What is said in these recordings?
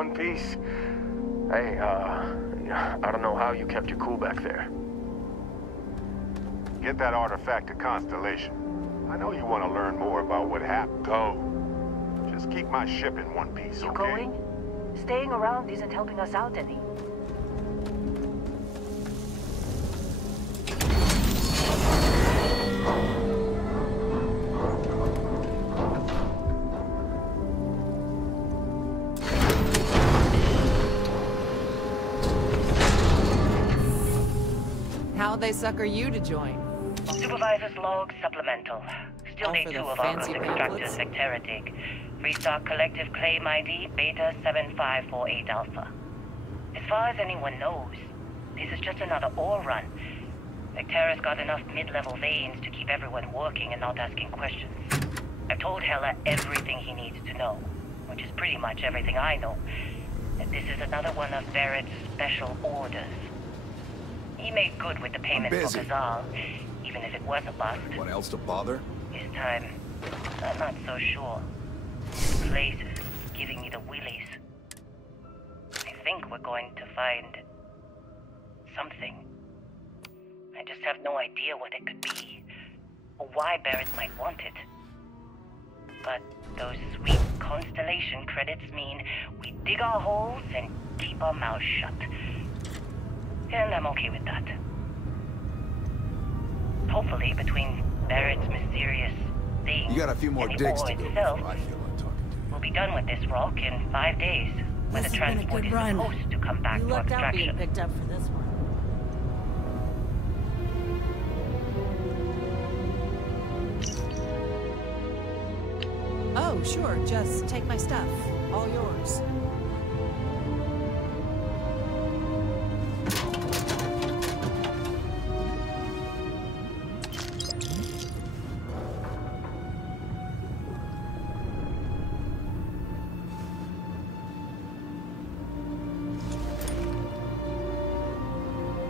one piece? Hey, I don't know how you kept your cool back there. Get that artifact to Constellation. I know you want to learn more about what happened. Go. Just keep my ship in one piece, okay? You going? Staying around isn't helping us out any. How'd they sucker you to join? Supervisor's log supplemental. Still All need for 2 the of our fancy goods pamphlets? extractors, Vectera dig. Restock collective claim ID Beta 7548 Alpha. As far as anyone knows, this is just another ore run. Vectera's got enough mid-level veins to keep everyone working and not asking questions. I've told Heller everything he needs to know, which is pretty much everything I know. And this is another one of Barrett's special orders. He made good with the payment for Kazal, even if it was a bust. What else to bother? This time, I'm not so sure. This place is giving me the willies. I think we're going to find something. I just have no idea what it could be, or why Barrett might want it. But those sweet Constellation credits mean we dig our holes and keep our mouths shut. And I'm okay with that. Hopefully, between Barrett's mysterious thing You got a few more and the digs ore to go itself, before I feel like talking to you. we'll be done with this rock in 5 days, when the This has been a transport good is run. supposed to come back You for lucked out being extraction. picked up for this one. Oh, sure, just take my stuff. All yours.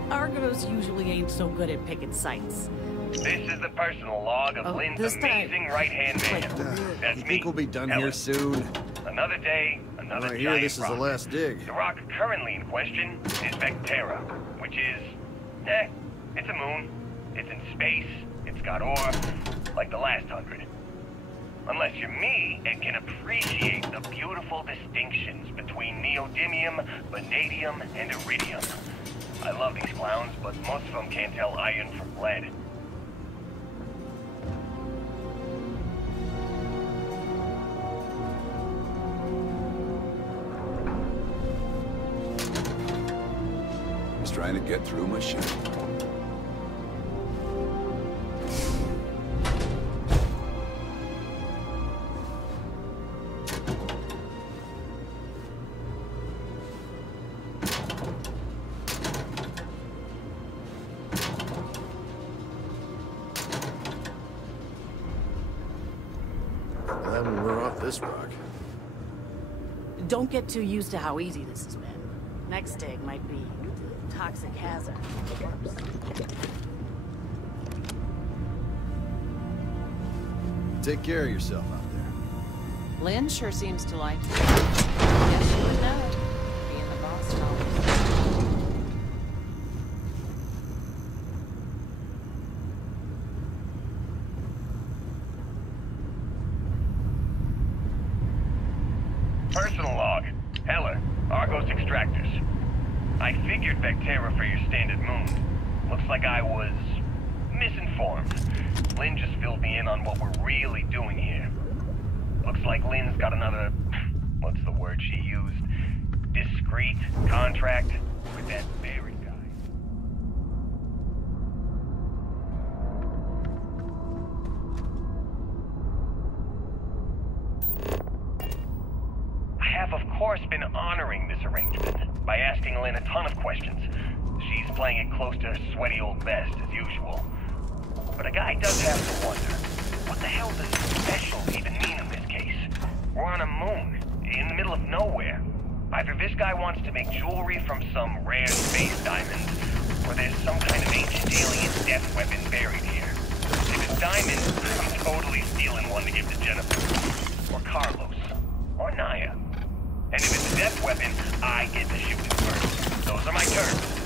Argos usually ain't so good at picking sites. This is the personal log of Oh, Lynn's this time. amazing right-hand man. That's You me. think we'll be done Heller. here soon? Another day, another I giant hear this is rock. the last dig. The rock currently in question is Vectera, which is, it's a moon. It's in space. It's got ore, like the last 100. Unless you're me and can appreciate the beautiful distinctions between neodymium, vanadium, and iridium. I love these clowns, but most of them can't tell iron from lead. Just trying to get through my ship. Then we're off this rock. Don't get too used to how easy this has been. Next dig might be toxic hazard. Take care of yourself out there. Lynn sure seems to like you. Guess you would know. Being the boss and all. Personal log. Heller, Argos Extractors. I figured Vectera for your standard moon. Looks like I was misinformed. Lynn just filled me in on what we're really doing here. Looks like Lynn's got another, what's the word she used? Discreet contract with that Barrett guy. I have, of course, been honoring this arrangement by asking Lynn a ton of questions. She's playing it close to her sweaty old vest, as usual. But a guy does have to wonder, what the hell does special even mean in this case? We're on a moon, in the middle of nowhere. Either this guy wants to make jewelry from some rare space diamond, or there's some kind of ancient alien death weapon buried here. If it's diamond, I'm totally stealing one to give to Jennifer. Or Carlos. Or Naya. And if it's a death weapon, I get to shoot it first. Those are my terms.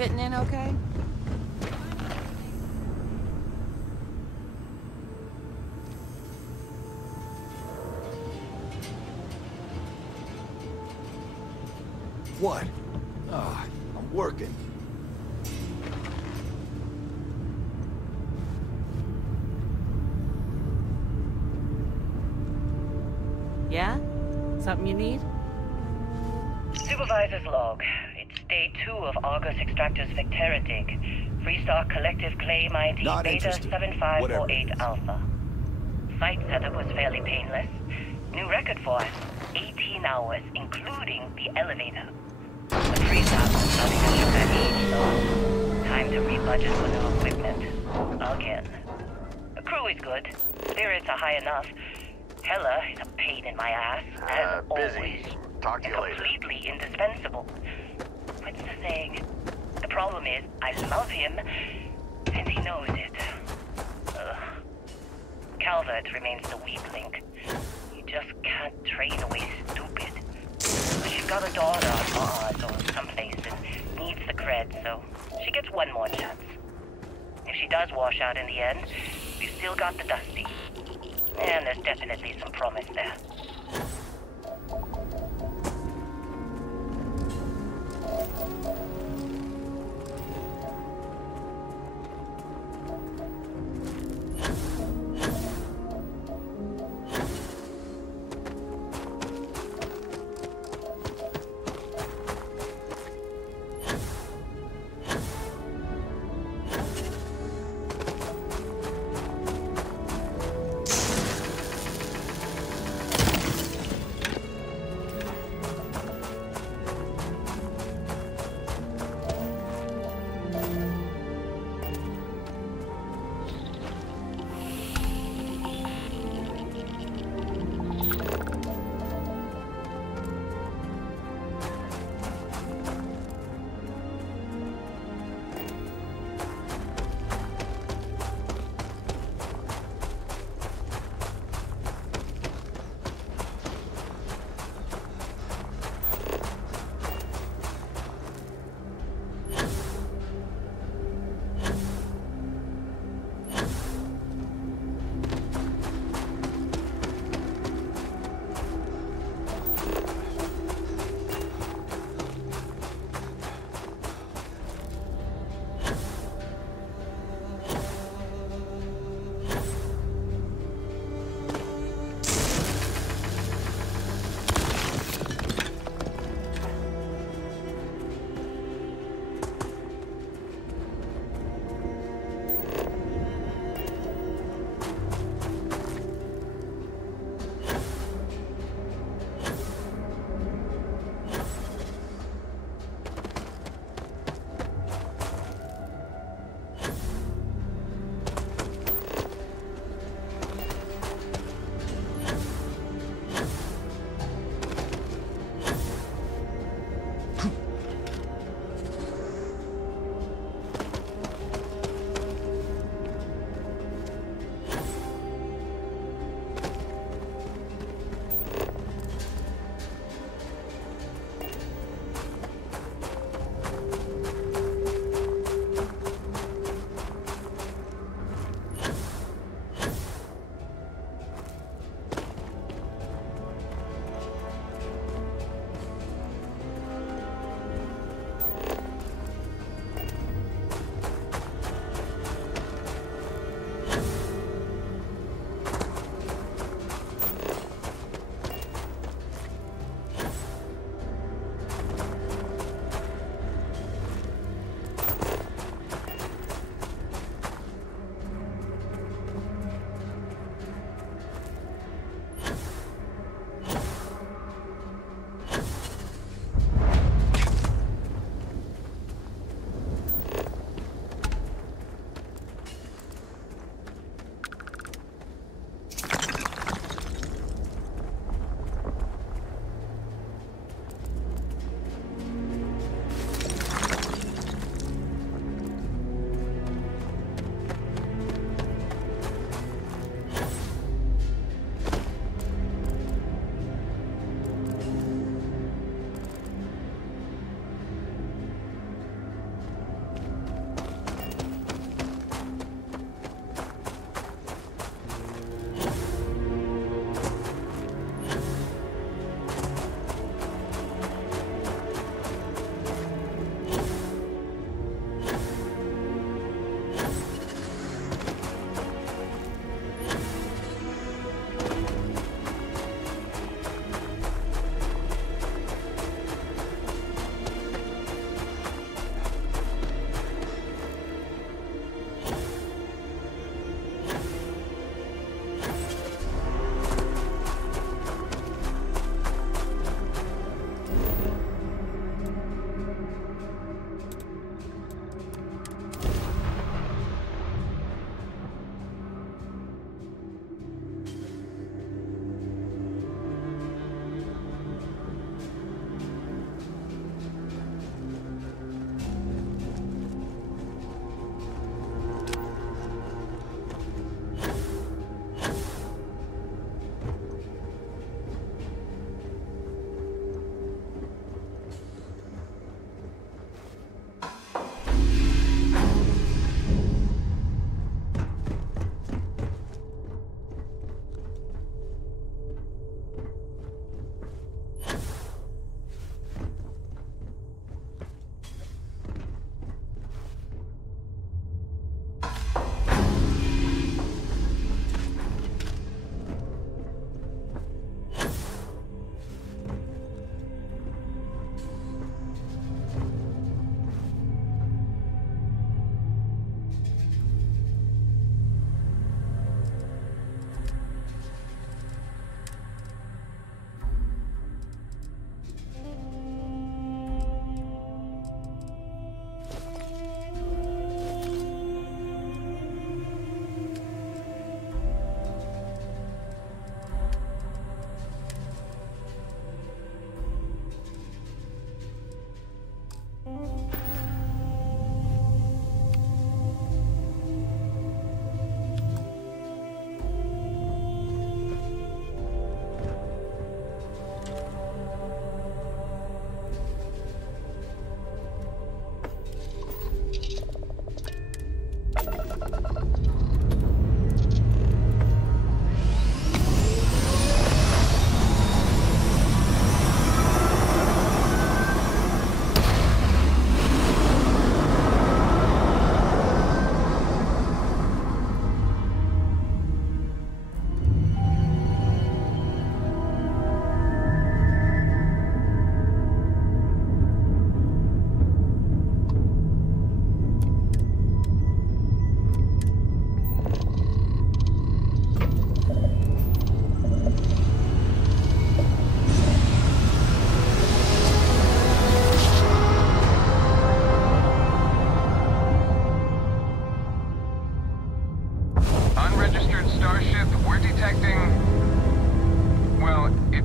fitting in okay? What? Ah, I'm working. Yeah? Something you need? Supervisor's log. It's day 2 of Argus Extractor's Vectera dig. Freestar Collective Claim ID Not Beta interested. 7548 Whatever it is. Alpha. Site setup was fairly painless. New record for us. 18 hours, including the elevator. The freestar was starting to show that age, so time to rebudget for new equipment. Again. The crew is good. Spirits are high enough. Hella is a pain in my ass, as busy. always. Talk to And you later. completely indispensable. What's the saying? The problem is, I love him, and he knows it. Calvert remains the weak link. You just can't train away stupid. But she's got a daughter on Mars or someplace and needs the cred, so she gets one more chance. If she does wash out in the end, we've still got the Dusty. And there's definitely some promise there.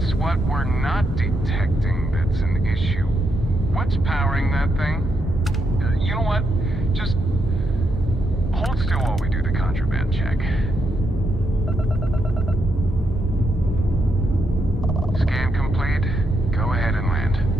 It's what we're not detecting that's an issue. What's powering that thing? You know what? Just hold still while we do the contraband check. Scan complete. Go ahead and land.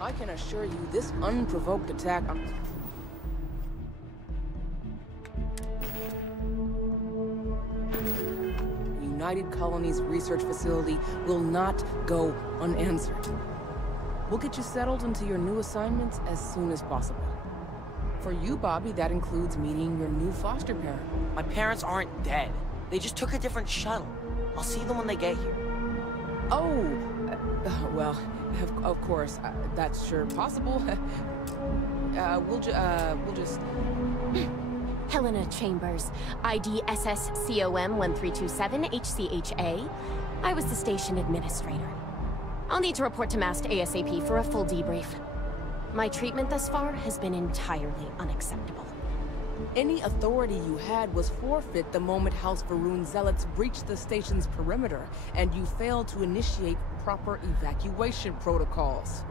I can assure you, this unprovoked attack on... United Colonies Research Facility will not go unanswered. We'll get you settled into your new assignments as soon as possible. For you, Bobby, that includes meeting your new foster parent. My parents aren't dead. They just took a different shuttle. I'll see them when they get here. Oh, well, of course, that's sure possible. We'll just... Helena Chambers, ID SSCOM 1327 HCHA. I was the station administrator. I'll need to report to MAST ASAP for a full debrief. My treatment thus far has been entirely unacceptable. Any authority you had was forfeit the moment House Varun zealots breached the station's perimeter, and you failed to initiate proper evacuation protocols.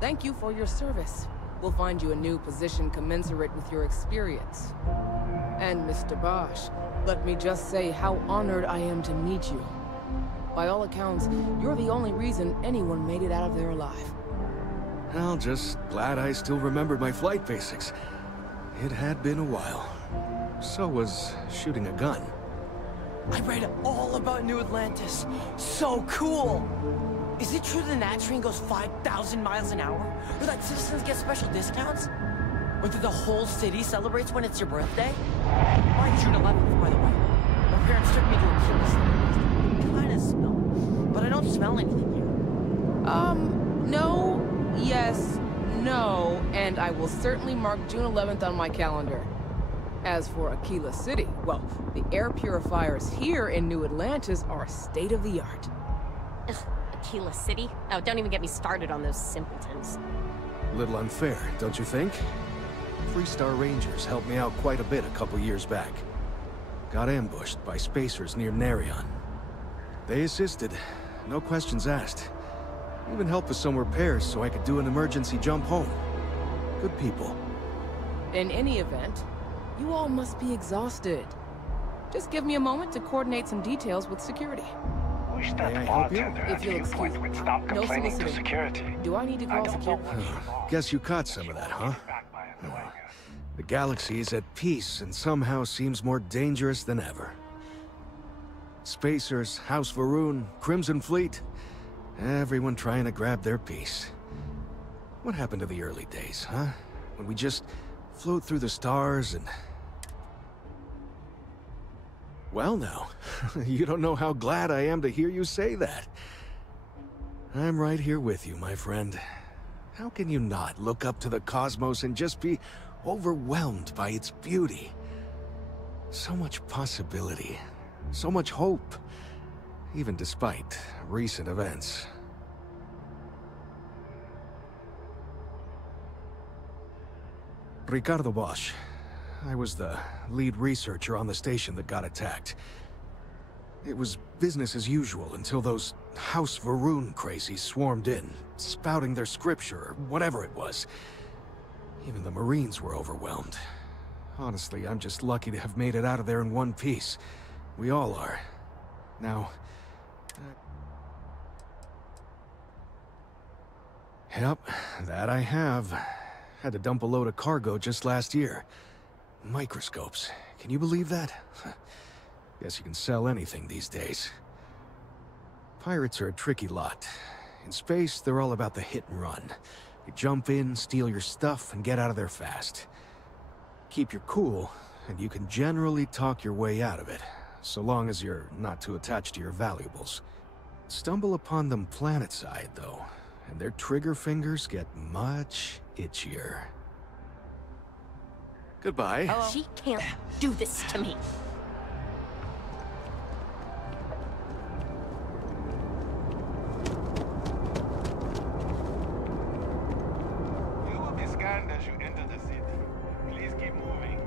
Thank you for your service. We'll find you a new position commensurate with your experience. And Mr. Bosch, let me just say how honored I am to meet you. By all accounts, you're the only reason anyone made it out of there alive. Well, just glad I still remembered my flight basics. It had been a while. So was shooting a gun. I read all about New Atlantis. So cool! Is it true the Nat train goes 5,000 miles an hour? Or that citizens get special discounts? Or that the whole city celebrates when it's your birthday? Mine's June 11th, by the way. My parents took me to a killer city. I kinda smell it, but I don't smell anything here. No, yes, no, and I will certainly mark June 11th on my calendar. As for Aquila City, well, the air purifiers here in New Atlantis are state-of-the-art. Ugh, Aquila City? Oh, don't even get me started on those simpletons. A little unfair, don't you think? 3-star Rangers helped me out quite a bit a couple years back. Got ambushed by spacers near Narion. They assisted, no questions asked. Even helped with some repairs so I could do an emergency jump home. Good people. In any event, you all must be exhausted. Just give me a moment to coordinate some details with security. Wish that May I help you? bartender at If you'll Viewpoint excuse would me. stop No complaining to soliciting. security. Do I need to I call don't know security? what's wrong. Guess you caught some of that, huh? The galaxy is at peace and somehow seems more dangerous than ever. Spacers, House Varun, Crimson Fleet, everyone trying to grab their piece. What happened to the early days, huh? When we just float through the stars and... Well now, you don't know how glad I am to hear you say that. I'm right here with you, my friend. How can you not look up to the cosmos and just be overwhelmed by its beauty? So much possibility, so much hope, even despite recent events. Ricardo Bosch. I was the lead researcher on the station that got attacked. It was business as usual until those House Varun crazies swarmed in, spouting their scripture or whatever it was. Even the Marines were overwhelmed. Honestly, I'm just lucky to have made it out of there in one piece. We all are. Now... Yep, that I have. Had to dump a load of cargo just last year. Microscopes. Can you believe that? Guess you can sell anything these days. Pirates are a tricky lot. In space, they're all about the hit and run. You jump in, steal your stuff, and get out of there fast. Keep your cool, and you can generally talk your way out of it, so long as you're not too attached to your valuables. Stumble upon them planetside, though, and their trigger fingers get much itchier. Goodbye. Hello. She can't do this to me. You will be scanned as you enter the city. Please keep moving.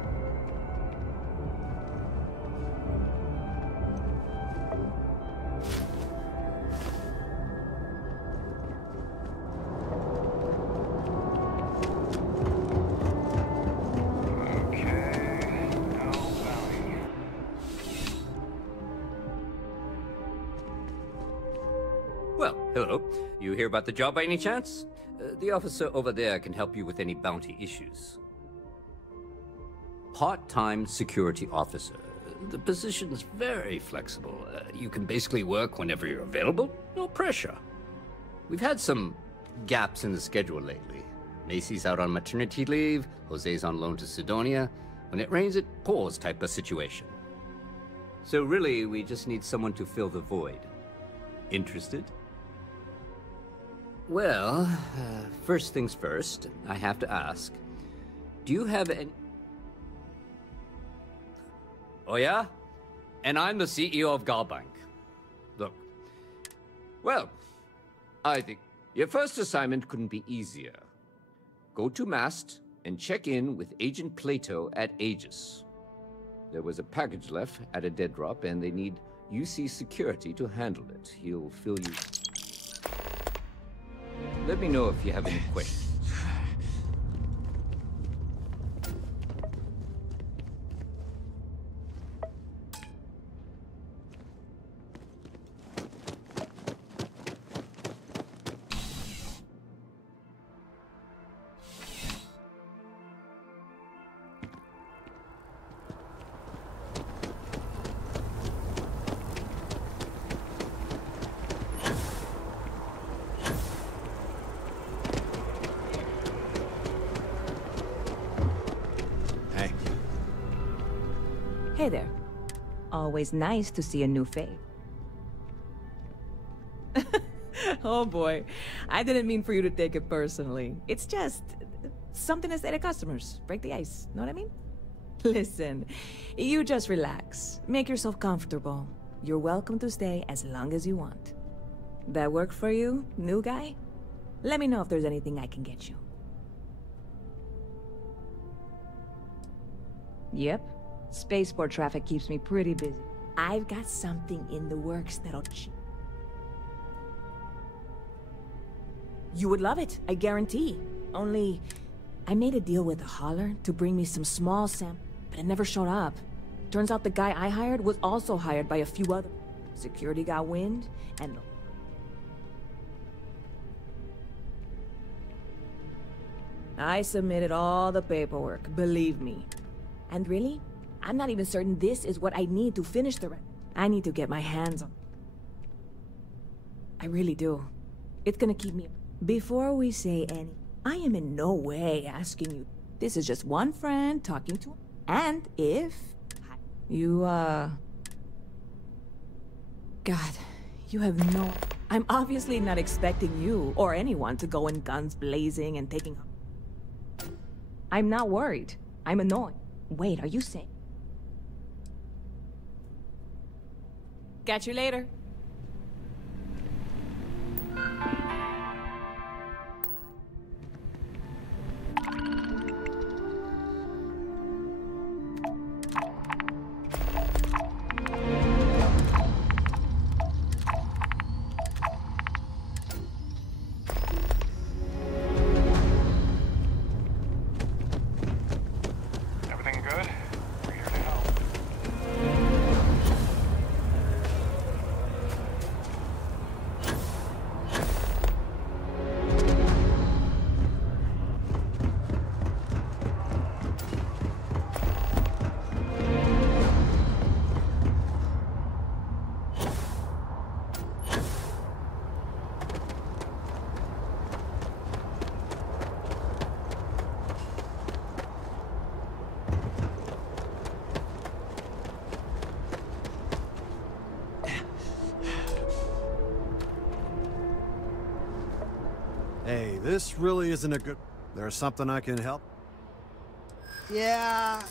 Well, hello. You hear about the job by any chance? The officer over there can help you with any bounty issues. Part-time security officer. The position's very flexible. You can basically work whenever you're available. No pressure. We've had some gaps in the schedule lately. Macy's out on maternity leave. Jose's on loan to Sidonia. When it rains, it pours type of situation. So really, we just need someone to fill the void. Interested? Well, first things first, I have to ask, do you have any... Oh yeah? And I'm the CEO of Galbank. Look, well, I think your first assignment couldn't be easier. Go to Mast and check in with Agent Plato at Aegis. There was a package left at a dead drop and they need UC security to handle it. He'll fill you... Let me know if you have any questions. Hey there. Always nice to see a new face. Oh boy, I didn't mean for you to take it personally. It's just something to say to customers. Break the ice, know what I mean? Listen, you just relax. Make yourself comfortable. You're welcome to stay as long as you want. That work for you, new guy? Let me know if there's anything I can get you. Yep. Spaceport traffic keeps me pretty busy. I've got something in the works that'll... You would love it, I guarantee. Only, I made a deal with a hauler to bring me some small samples, but it never showed up. Turns out the guy I hired was also hired by a few other... Security got wind, and... I submitted all the paperwork, believe me. And really? I'm not even certain this is what I need to finish the rest. I need to get my hands on. I really do. It's gonna keep me... Before we say any... I am in no way asking you. This is just one friend talking to... And if... You, God, you have no... I'm obviously not expecting you or anyone to go in guns blazing and taking... I'm not worried. I'm annoyed. Wait, are you saying... Catch you later. Everything good? We're here to help. Hey, this really isn't a good... There's something I can help? Yeah.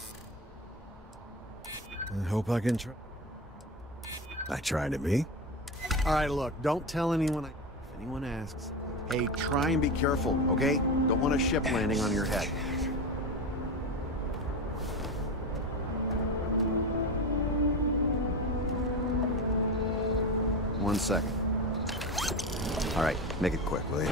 I hope I can try. I try to be. All right, look, don't tell anyone. If anyone asks, hey, try and be careful, okay? Don't want a ship landing on your head. One second. All right, make it quick, will you?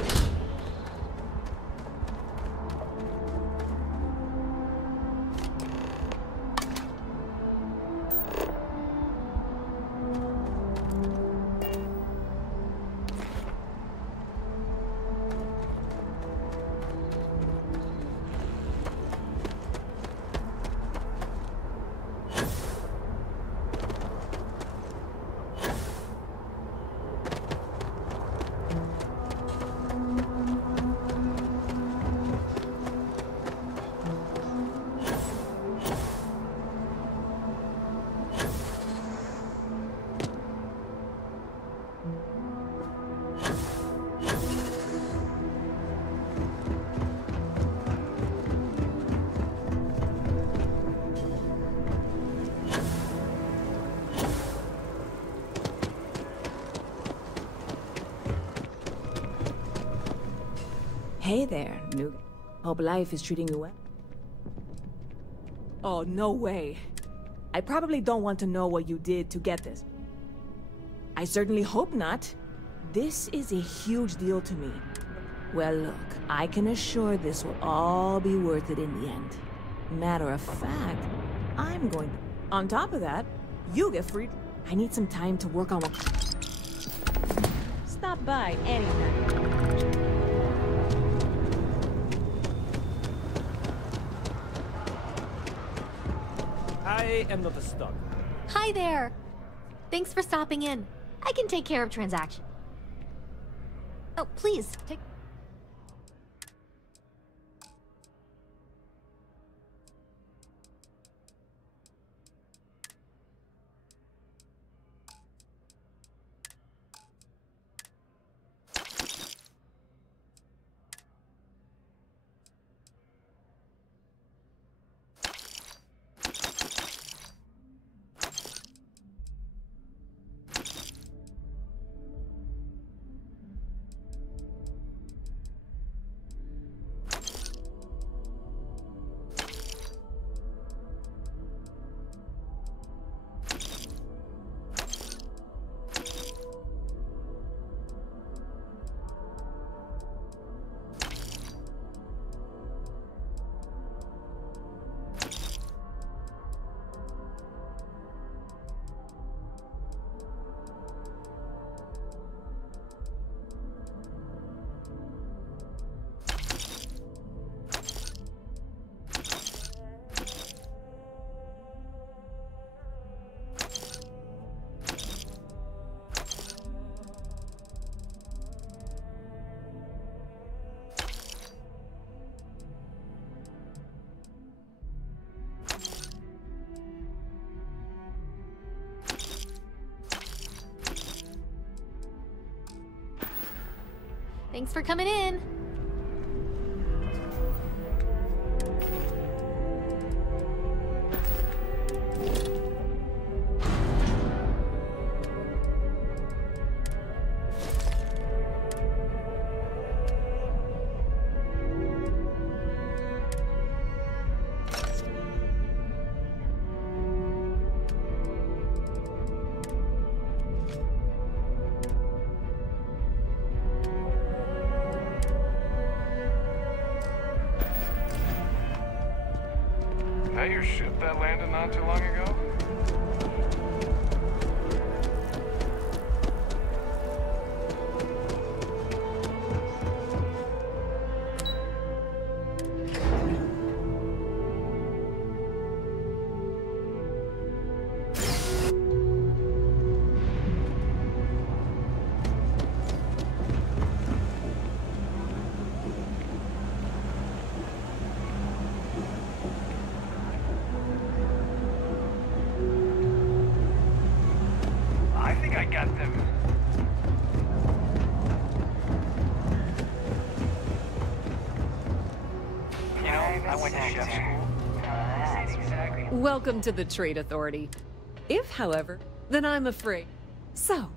Hey there, Nuke. Hope life is treating you well. Oh, no way. I probably don't want to know what you did to get this. I certainly hope not. This is a huge deal to me. Well, look, I can assure this will all be worth it in the end. Matter of fact, I'm going to... On top of that, you get free... I need some time to work on what... Stop by anytime. I am not stuck. Hi there. Thanks for stopping in. I can take care of transaction. Oh, please, take... Thanks for coming in. That your ship that landed not too long ago? Welcome to the Trade Authority. If, however, then I'm afraid. So,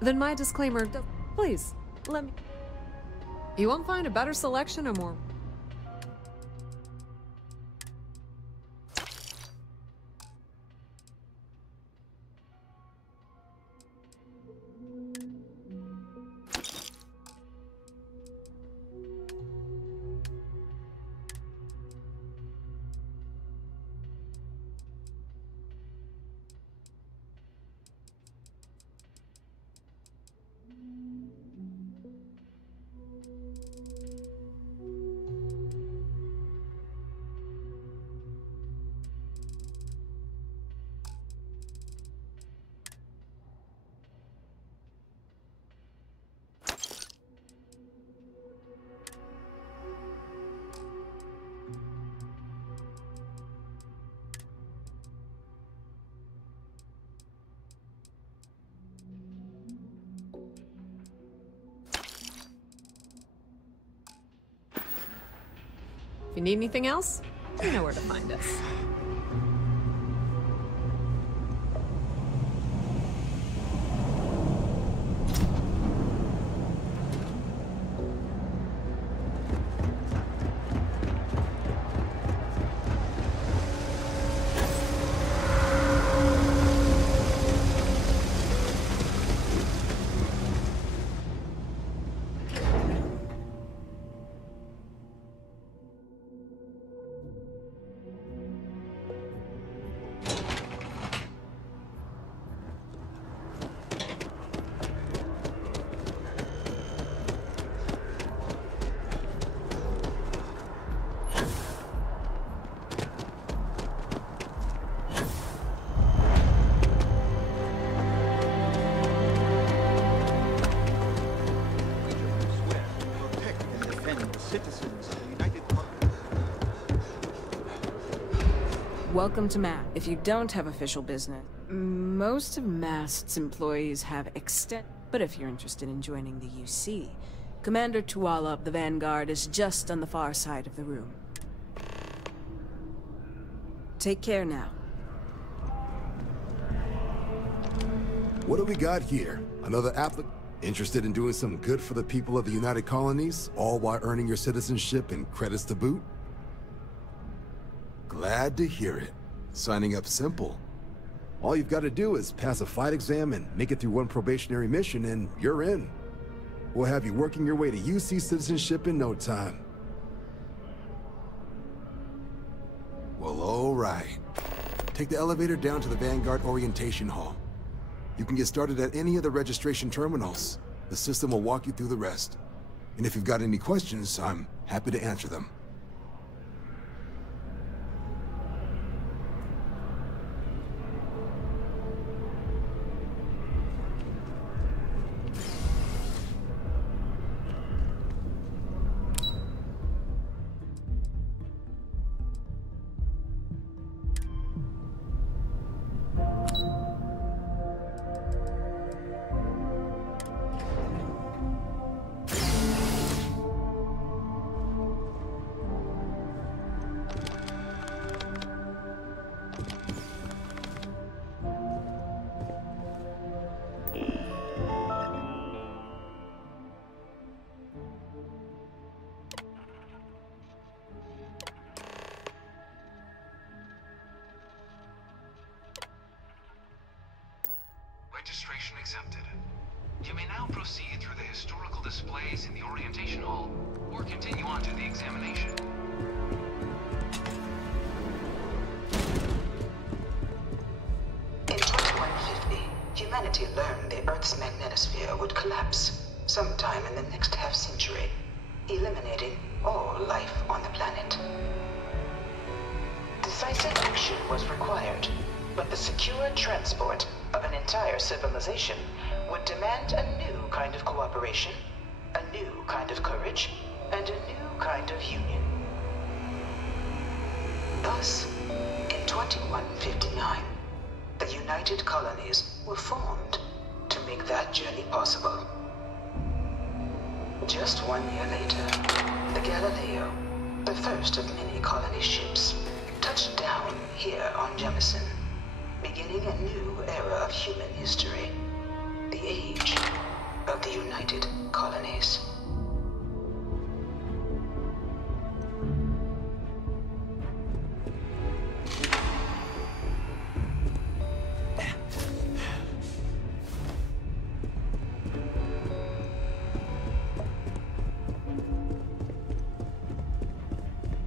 then my disclaimer, please, let me... You won't find a better selection or more... If you need anything else, you know where to find us. Welcome to MAST. If you don't have official business, most of MAST's employees have but if you're interested in joining the UC, Commander Tuala of the Vanguard is just on the far side of the room. Take care now. What do we got here? Another applicant interested in doing some good for the people of the United Colonies, all while earning your citizenship and credits to boot? Glad to hear it. Signing up simple. All you've got to do is pass a fight exam and make it through one probationary mission and you're in. We'll have you working your way to UC citizenship in no time. Well, all right. Take the elevator down to the Vanguard Orientation Hall. You can get started at any of the registration terminals. The system will walk you through the rest. And if you've got any questions, I'm happy to answer them. Registration accepted. You may now proceed through the historical displays in the orientation hall, or continue on to the examination. In 2150, humanity learned the Earth's magnetosphere would collapse sometime in the next half-century, eliminating all life on the planet. Decisive action was required, but the secure transport of an entire civilization would demand a new kind of cooperation, a new kind of courage, and a new kind of union. Thus, in 2159, the United Colonies were formed to make that journey possible. Just 1 year later, the Galileo, the first of many colony ships, touched down here on Jemison, beginning a new era of human history. The age of the United Colonies.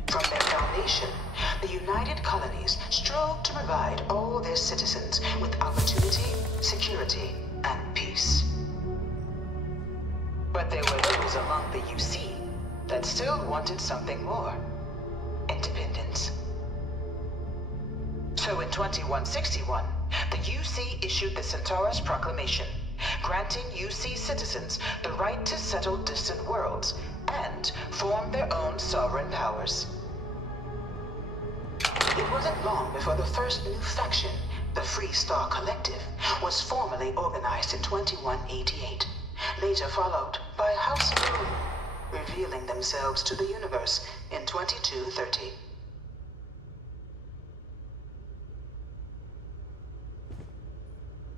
From their foundation, the United Colonies strove to provide all their citizens with opportunity, security, and peace. But there were those among the UC that still wanted something more. Independence. So in 2161, the UC issued the Centaurus Proclamation, granting UC citizens the right to settle distant worlds and form their own sovereign powers. It wasn't long before the first new faction, the Free Star Collective, was formally organized in 2188, later followed by House Moon, revealing themselves to the universe in 2230.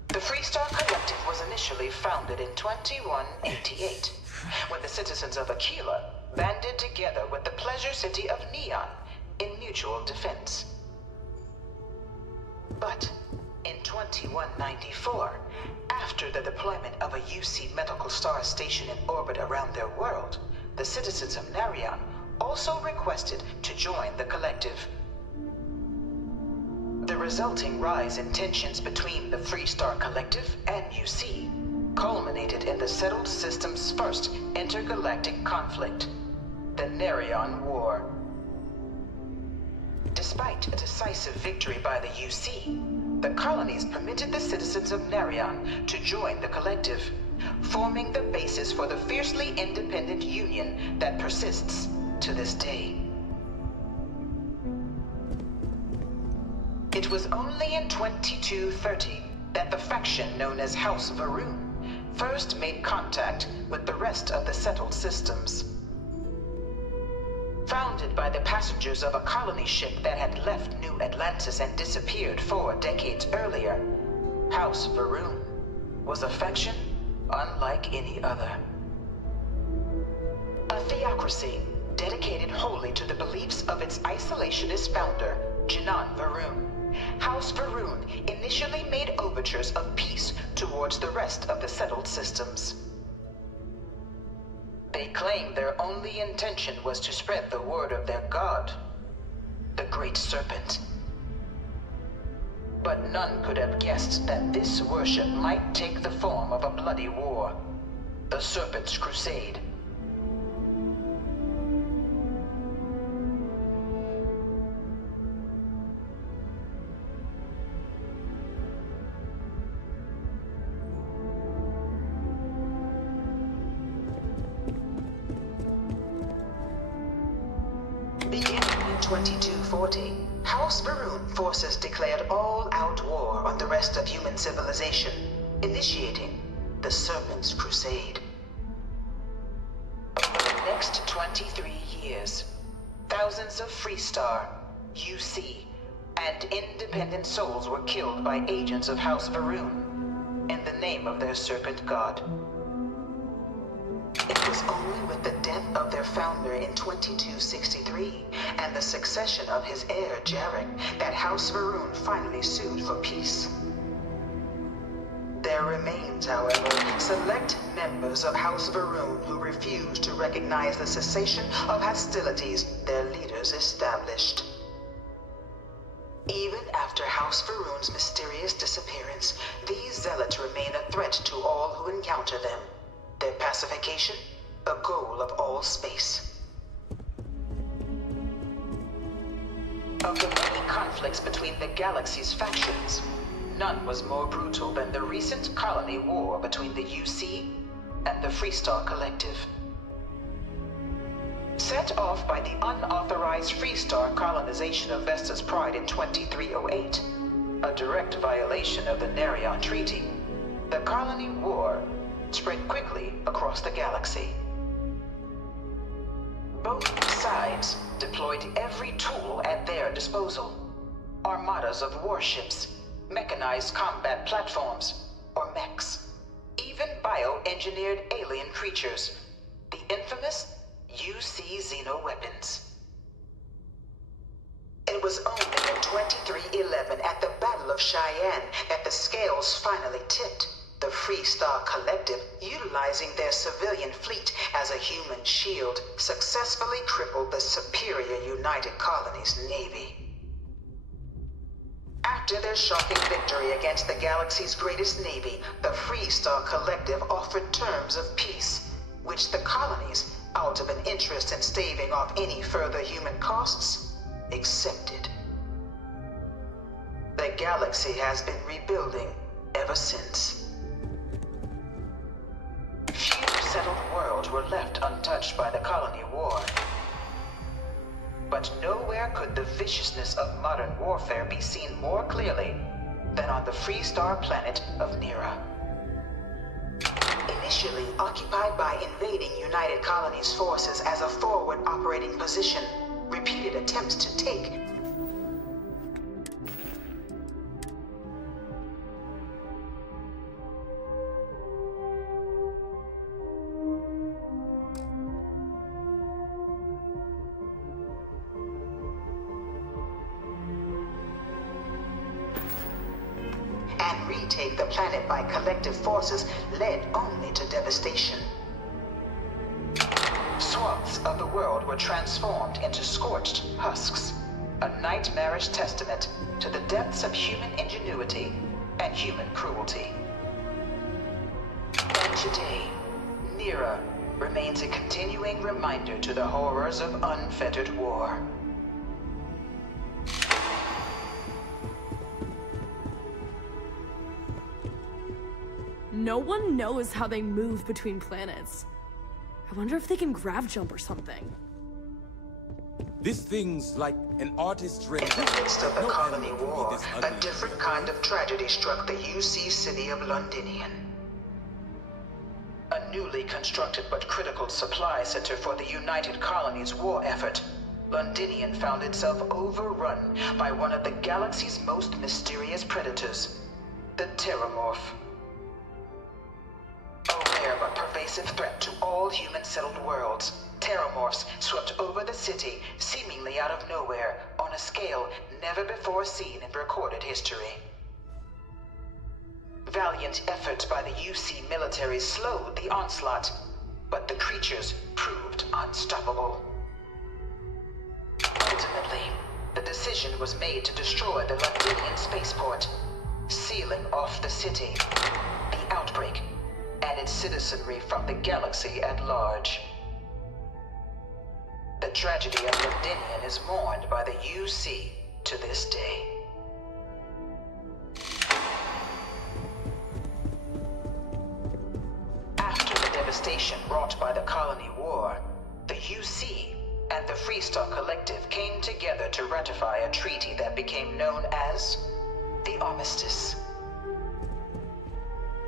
The Free Star Collective was initially founded in 2188, when the citizens of Aquila banded together with the Pleasure City of Neon in mutual defense. But in 2194, after the deployment of a UC medical star station in orbit around their world, the citizens of Narion also requested to join the collective. The resulting rise in tensions between the Free Star Collective and UC culminated in the settled system's first intergalactic conflict, the Narion War. Despite a decisive victory by the UC, the colonies permitted the citizens of Narion to join the collective, forming the basis for the fiercely independent union that persists to this day. It was only in 2230 that the faction known as House Varun first made contact with the rest of the settled systems. Founded by the passengers of a colony ship that had left New Atlantis and disappeared 4 decades earlier, House Varun was a faction unlike any other. A theocracy dedicated wholly to the beliefs of its isolationist founder, Jinan Varun. House Varun initially made overtures of peace towards the rest of the settled systems. They claimed their only intention was to spread the word of their god, the Great Serpent. But none could have guessed that this worship might take the form of a bloody war, the Serpent's Crusade. Beginning in 2240, House Varun forces declared all-out war on the rest of human civilization, initiating the Serpent's Crusade. Over the next 23 years, thousands of Free Star, UC, and independent souls were killed by agents of House Varun in the name of their serpent god. It was only with the death of their founder in 2263 and the succession of his heir, Jarek, that House Varun finally sued for peace. There remains, however, select members of House Varun who refuse to recognize the cessation of hostilities their leaders established. Even after House Varun's mysterious disappearance, these zealots remain a threat to all who encounter them. Their pacification, a goal of all space. Of the many conflicts between the galaxy's factions, none was more brutal than the recent colony war between the UC and the Free Star Collective. Set off by the unauthorized Free Star colonization of Vesta's Pride in 2308, a direct violation of the Narion Treaty, the colony war spread quickly across the galaxy. Both sides deployed every tool at their disposal. Armadas of warships, mechanized combat platforms, or mechs. Even bioengineered alien creatures. The infamous UC xeno-weapons. It was only in 2311 at the Battle of Cheyenne that the scales finally tipped. The Free Star Collective, utilizing their civilian fleet as a human shield, successfully crippled the superior United Colonies Navy. After their shocking victory against the galaxy's greatest navy, the Free Star Collective offered terms of peace, which the colonies, out of an interest in staving off any further human costs, accepted. The galaxy has been rebuilding ever since. Few settled worlds were left untouched by the colony war. But nowhere could the viciousness of modern warfare be seen more clearly than on the Free Star planet of Nira. Initially occupied by invading United Colonies forces as a forward operating position, repeated attempts to take and retake the planet by collective forces led only to devastation. Swaths of the world were transformed into scorched husks, a nightmarish testament to the depths of human ingenuity and human cruelty. And today, Nira remains a continuing reminder to the horrors of unfettered war. No one knows how they move between planets. I wonder if they can grav jump or something. This thing's like an artist's ring. In the midst of the colony war, a different kind of tragedy struck the UC city of Londinian. A newly constructed but critical supply center for the United Colonies war effort, Londinian found itself overrun by one of the galaxy's most mysterious predators, the Terramorph. A rare but pervasive threat to all human-settled worlds, Terramorphs swept over the city, seemingly out of nowhere, on a scale never before seen in recorded history. Valiant efforts by the UC military slowed the onslaught, but the creatures proved unstoppable. Ultimately, the decision was made to destroy the Londinian spaceport, sealing off the city, the outbreak, and its citizenry from the galaxy at large. The tragedy of Londinian is mourned by the UC to this day. After the devastation wrought by the colony war, the UC and the Free Star Collective came together to ratify a treaty that became known as the Armistice.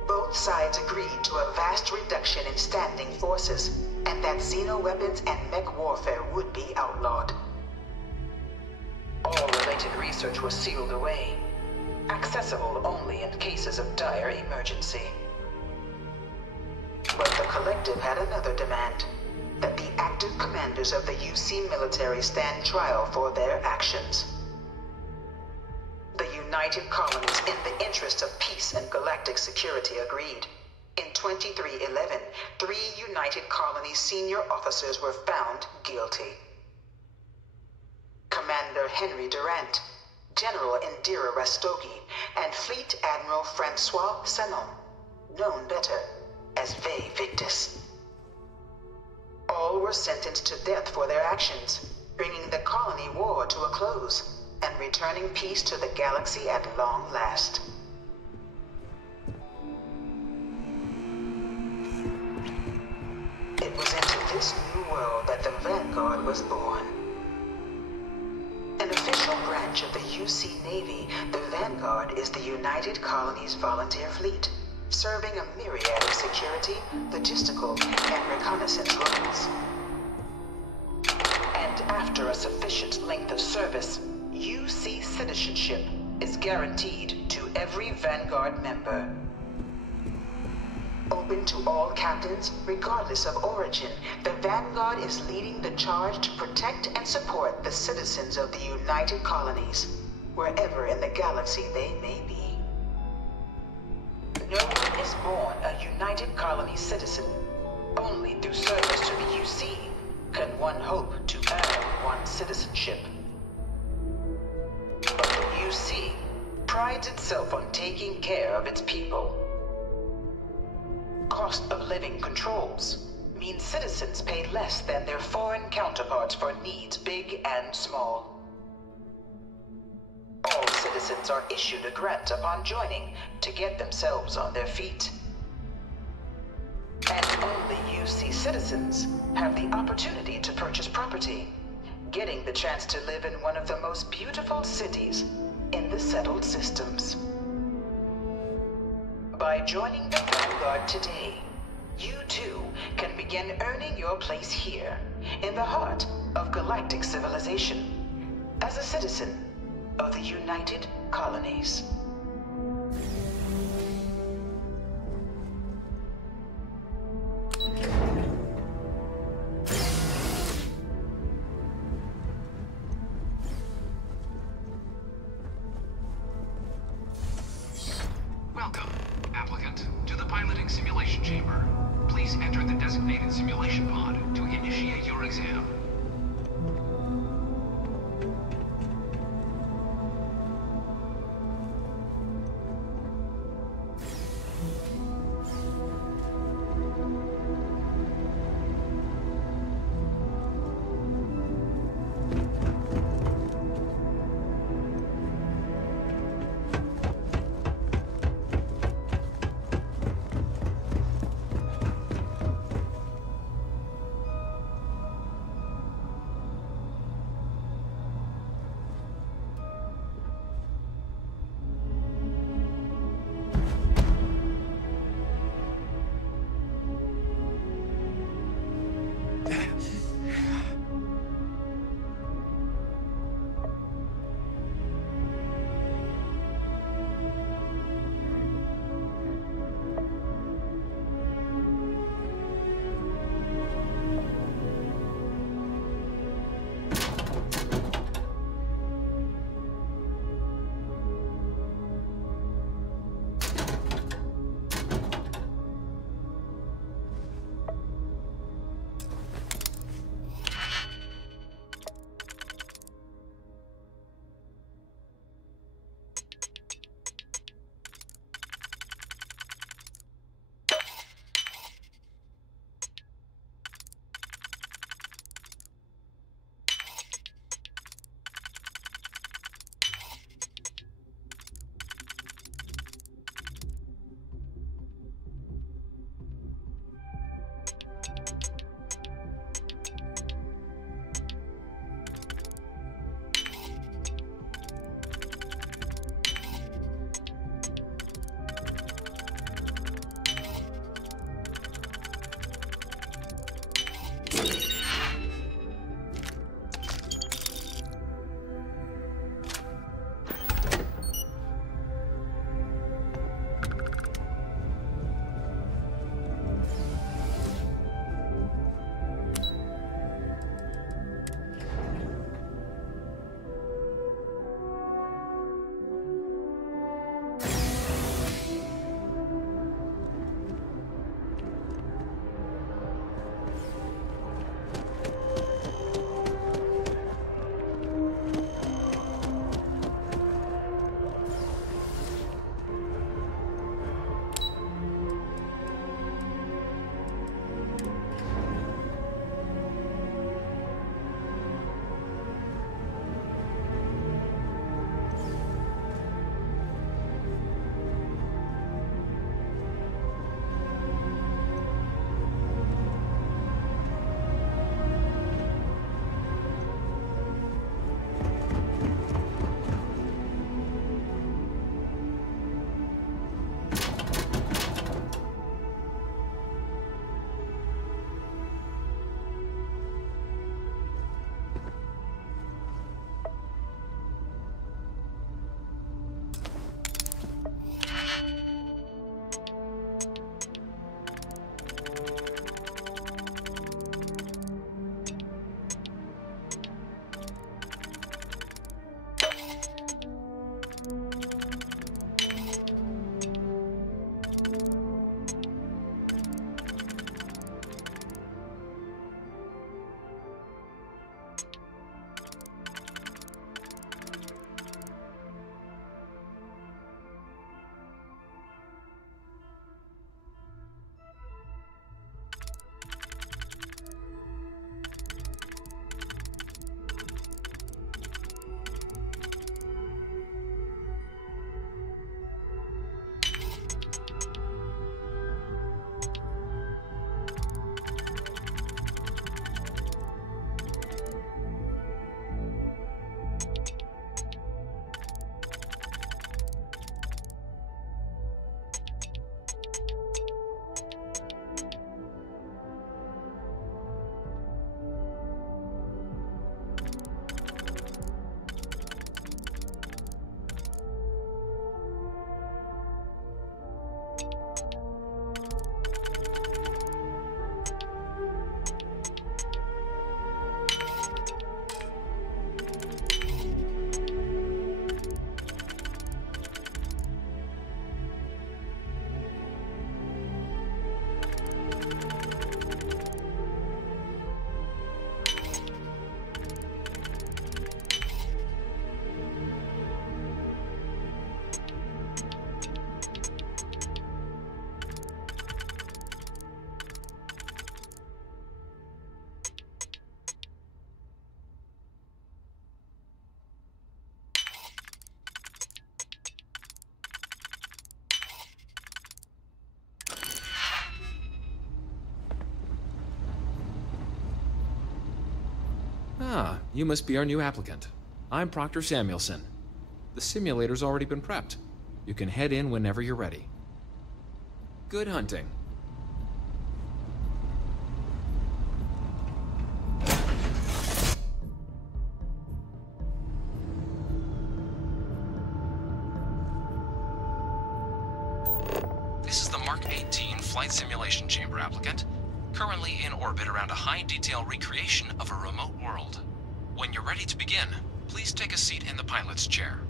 Both sides agreed to a vast reduction in standing forces, and that xeno-weapons and mech warfare would be outlawed. All related research was sealed away, accessible only in cases of dire emergency. But the Collective had another demand, that the active commanders of the UC military stand trial for their actions. The United Colonies, in the interest of peace and galactic security, agreed. In 2311, 3 United Colonies senior officers were found guilty. Commander Henry Durant, General Indira Rastogi, and Fleet Admiral Francois Sanon, known better as Ve Victus. All were sentenced to death for their actions, bringing the colony war to a close and returning peace to the galaxy at long last. It was into this new world that the Vanguard was born. An official branch of the UC Navy, the Vanguard is the United Colonies Volunteer Fleet, serving a myriad of security, logistical, and reconnaissance roles. After a sufficient length of service, UC citizenship is guaranteed to every Vanguard member. Open to all captains, regardless of origin, the Vanguard is leading the charge to protect and support the citizens of the United Colonies, wherever in the galaxy they may be. No one is born a United Colony citizen. Only through service to the UC can one hope to earn one's citizenship. But the UC prides itself on taking care of its people. Cost of living controls mean citizens pay less than their foreign counterparts for needs big and small. All citizens are issued a grant upon joining to get themselves on their feet. And only UC citizens have the opportunity to purchase property, getting the chance to live in one of the most beautiful cities in the settled systems. By joining the Vanguard today, you too can begin earning your place here, in the heart of galactic civilization, as a citizen of the United Colonies. Welcome, applicant, to the piloting simulation chamber. Please enter the designated simulation pod to initiate your exam. Ah, you must be our new applicant. I'm Proctor Samuelson. The simulator's already been prepped. You can head in whenever you're ready. Good hunting. This is the Mark 18 Flight Simulation Chamber applicant, currently in orbit around a high-detail recreation of a remote world. When you're ready to begin, please take a seat in the pilot's chair.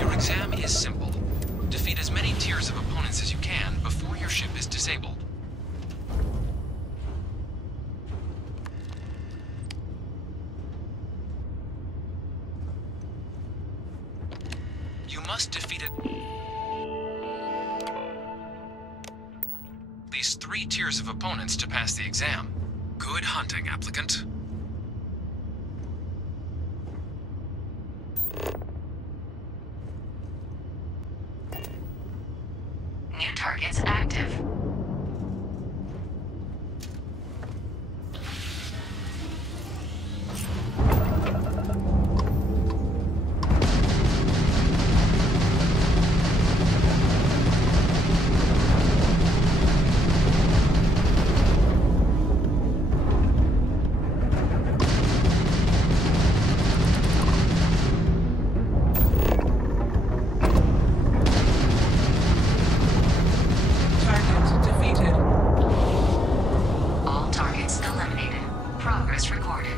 Your exam is simple. Defeat as many tiers of opponents as you can before your ship is disabled. You must defeat at least 3 tiers of opponents to pass the exam. Good hunting, applicant. New targets active. Target defeated. All targets eliminated. Progress recorded.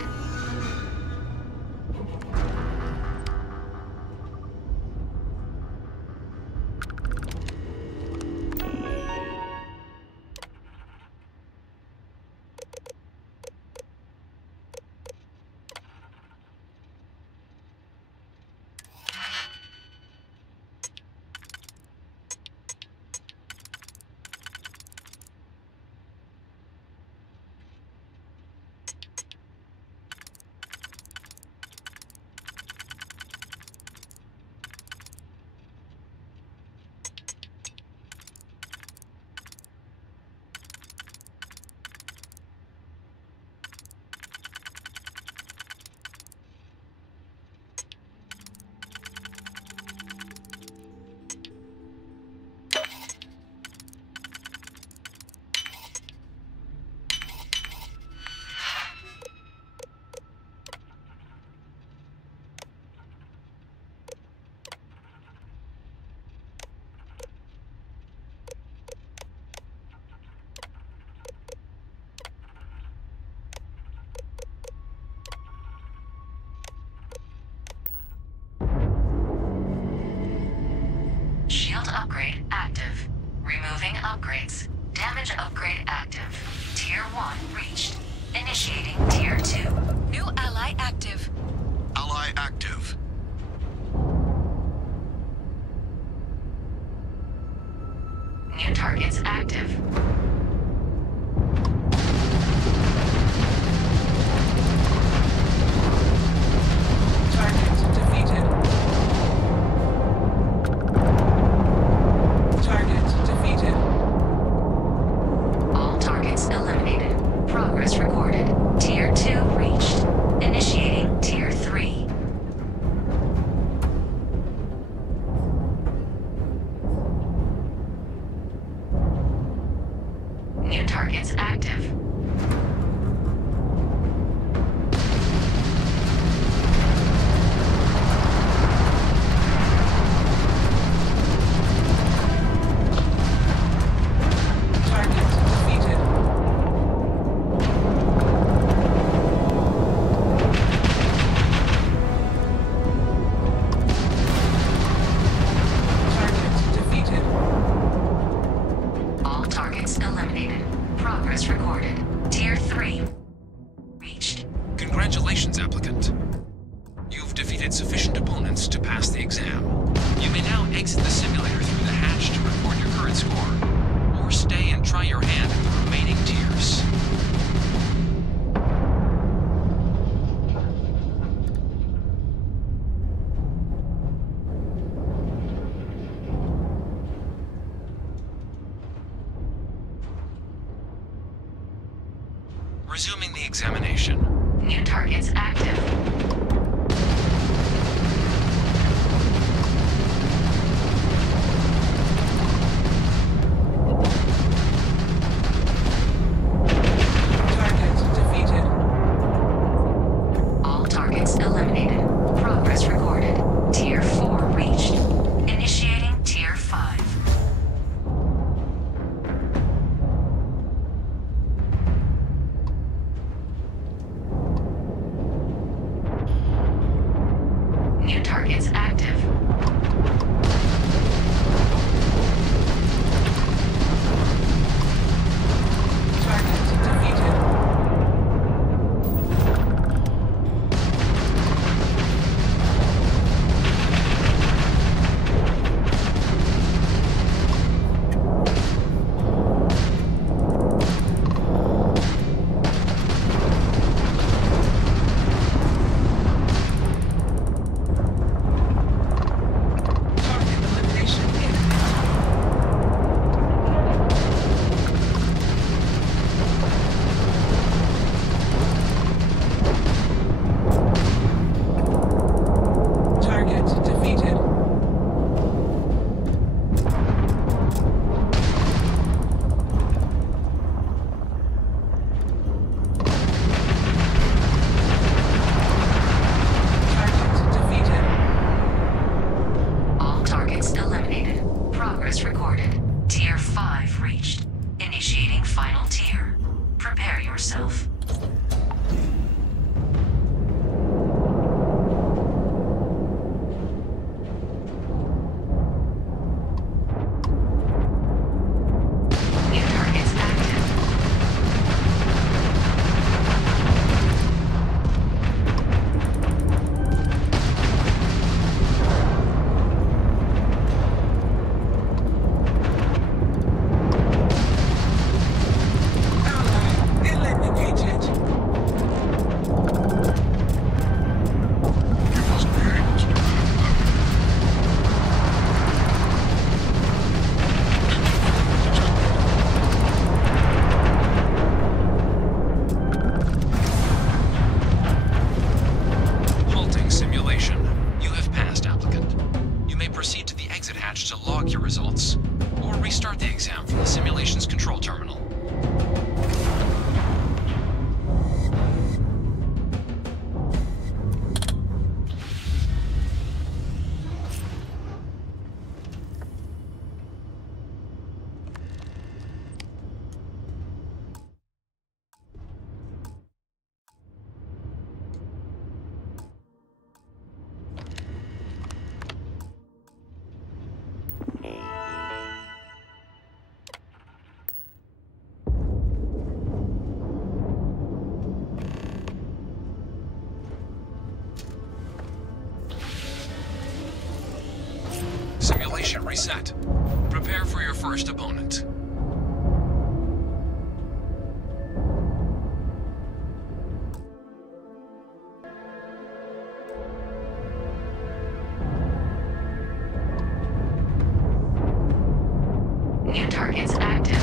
Shield upgrade active. Removing upgrades. Damage upgrade active. Tier 1 reached. Initiating Tier 2. New ally active. Ally active. New targets active. Target defeated. Target defeated. All targets eliminated. Progress recorded. Tier 2 reached. Initiating Tier 3. New targets active. Target defeated. Target defeated. All targets eliminated. Progress recorded. Tier 3 reached. Congratulations, applicant. You've defeated sufficient opponents to pass the exam. You may now exit the simulator through the hatch to record your current score. try your hand at the remaining tiers. Resuming the examination. New targets active. Target defeated. All targets eliminated. Progress recorded. Tier 4 reached. Initiating Tier 5. New targets active. Target defeated. Target elimination imminent. Target defeated. Target defeated. All targets eliminated. Progress recorded. Tier 5 reached. Initiating final tier. Prepare yourself. New targets active. Ally eliminated. You must be able to defend them. Halting simulation. You have passed, applicant. You may proceed to the exit hatch to log your results, or restart the exam from the simulation's control terminal. Simulation reset. Prepare for your first opponent. New targets active.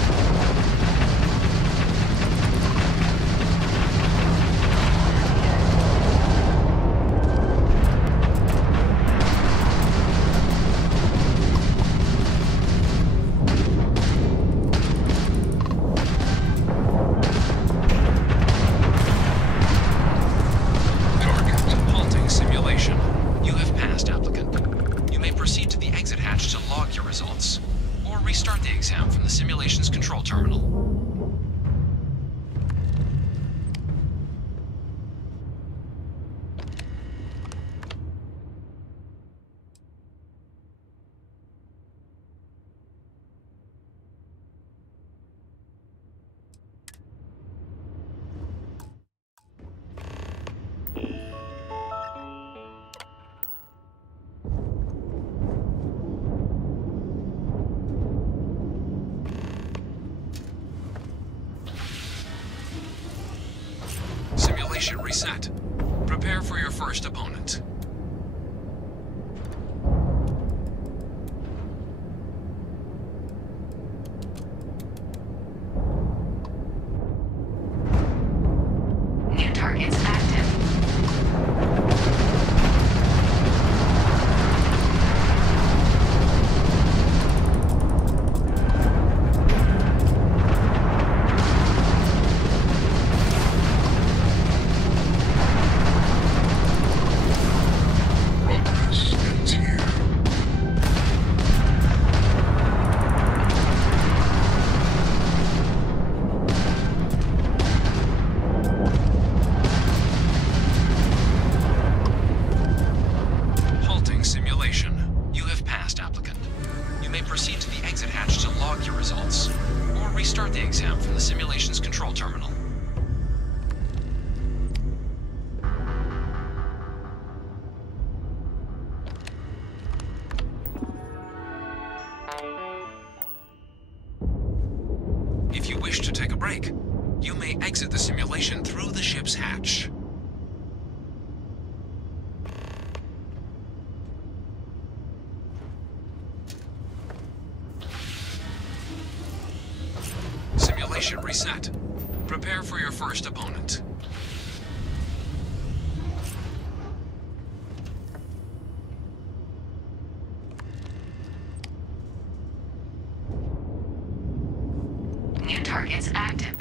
Halting simulation. You have passed, applicant. You may proceed to the exit hatch to log your results, or restart the exam from the simulation's control terminal. reset. Prepare for your first opponent. New targets active. Restart the exam from the simulation's control terminal. If you wish to take a break, you may exit the simulation through the ship's hatch. Simulation reset. Prepare for your first opponent. New targets active.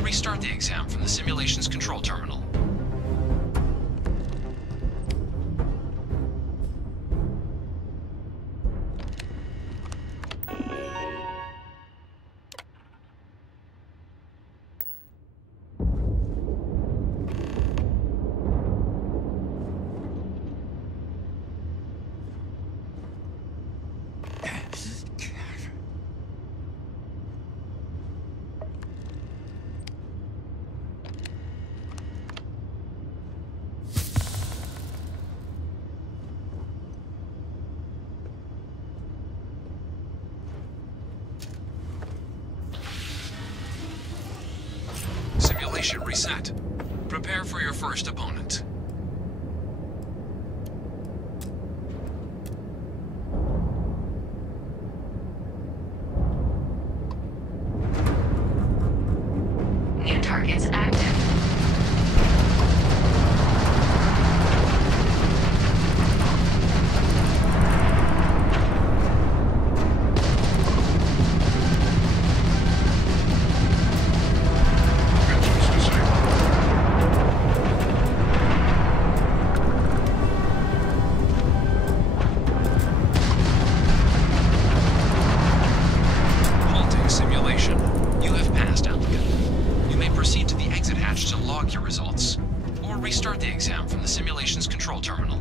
Restart the exam from the simulation's control terminal. Simulation reset. Prepare for your first opponent. New targets active. Your results, or restart the exam from the simulation's control terminal.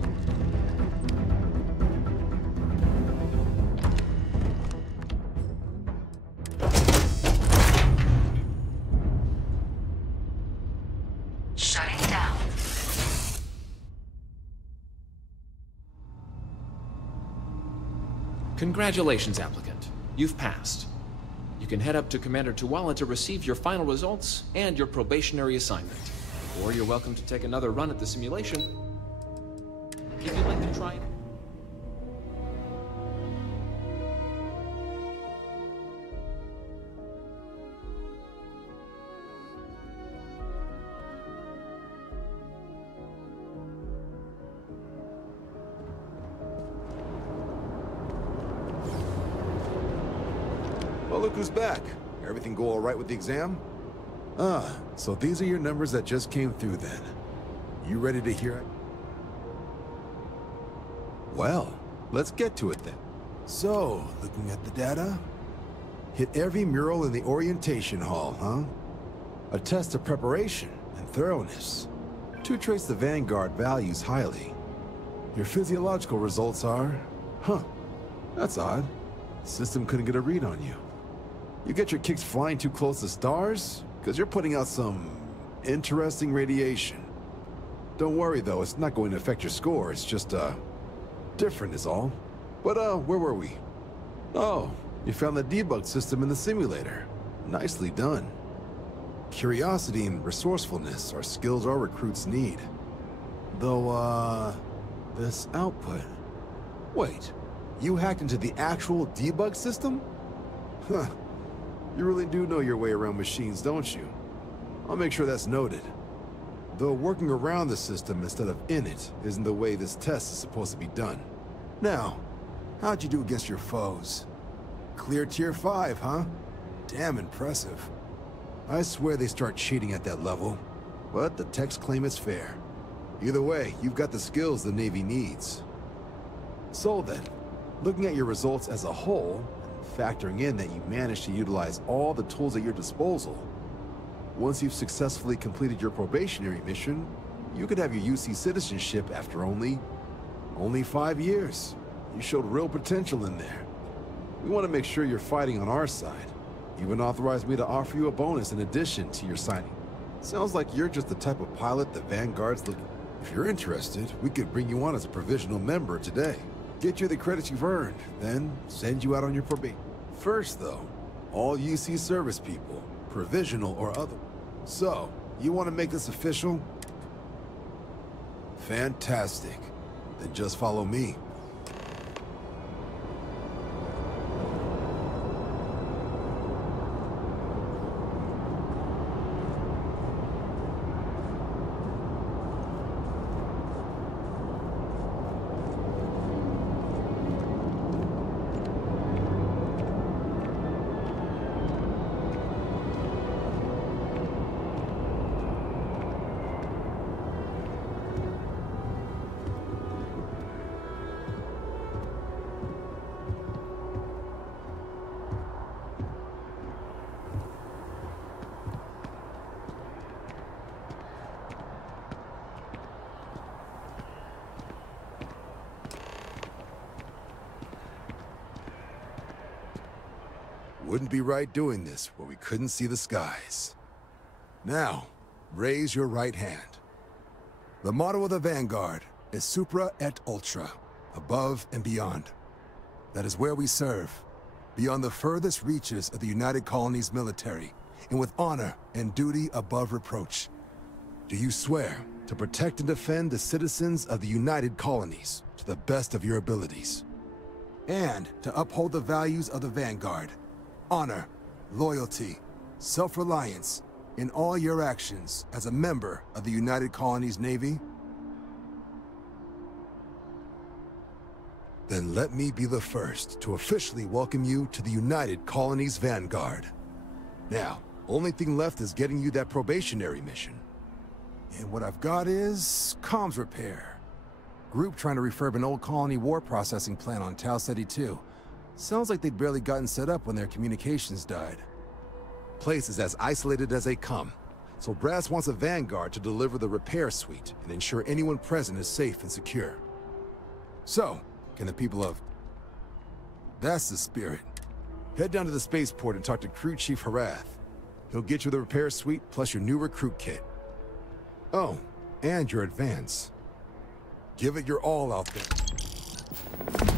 Shutting down. Congratulations, applicant. You've passed. You can head up to Commander Tuwala to receive your final results and your probationary assignment. Or you're welcome to take another run at the simulation. look who's back. Everything go all right with the exam? Ah, so these are your numbers that just came through then. You ready to hear it? Well, let's get to it then. So, looking at the data, hit every mural in the orientation hall, huh? A test of preparation and thoroughness. To trace the Vanguard values highly. Your physiological results are... Huh, that's odd. The system couldn't get a read on you. You get your kicks flying too close to stars? Because you're putting out some interesting radiation. Don't worry though, it's not going to affect your score, it's just, different is all. But, where were we? Oh, you found the debug system in the simulator. Nicely done. Curiosity and resourcefulness are skills our recruits need. Though, this output... Wait, you hacked into the actual debug system? Huh. You really do know your way around machines, don't you? I'll make sure that's noted. Though working around the system instead of in it isn't the way this test is supposed to be done. Now, how'd you do against your foes? Clear tier 5, huh? Damn impressive. I swear they start cheating at that level, but the techs claim it's fair. Either way, you've got the skills the Navy needs. So then, looking at your results as a whole, and factoring in that you managed to utilize all the tools at your disposal, once you've successfully completed your probationary mission, you could have your UC citizenship after only 5 years. You showed real potential in there. We want to make sure you're fighting on our side. You even authorized me to offer you a bonus in addition to your signing. Sounds like you're just the type of pilot the Vanguard's looking. If you're interested, we could bring you on as a provisional member today. Get you the credits you've earned, then send you out on your probation. First though, all UC service people, provisional or other. So, you want to make this official? Fantastic. Then just follow me. Wouldn't be right doing this where we couldn't see the skies. Now, raise your right hand. The motto of the Vanguard is Supra et Ultra, above and beyond. That is where we serve, beyond the furthest reaches of the United Colonies military, and with honor and duty above reproach. Do you swear to protect and defend the citizens of the United Colonies to the best of your abilities? And to uphold the values of the Vanguard, honor, loyalty, self-reliance in all your actions as a member of the United Colonies Navy? Then let me be the first to officially welcome you to the United Colonies Vanguard. Now, only thing left is getting you that probationary mission. And what I've got is comms repair. Group trying to refurb an old colony war processing plant on Tau Ceti 2. Sounds like they'd barely gotten set up when their communications died. Place is as isolated as they come, so Brass wants a Vanguard to deliver the repair suite and ensure anyone present is safe and secure. So, can the people of... That's the spirit. Head down to the spaceport and talk to Crew Chief Harath. He'll get you the repair suite plus your new recruit kit. Oh, and your advance. Give it your all out there.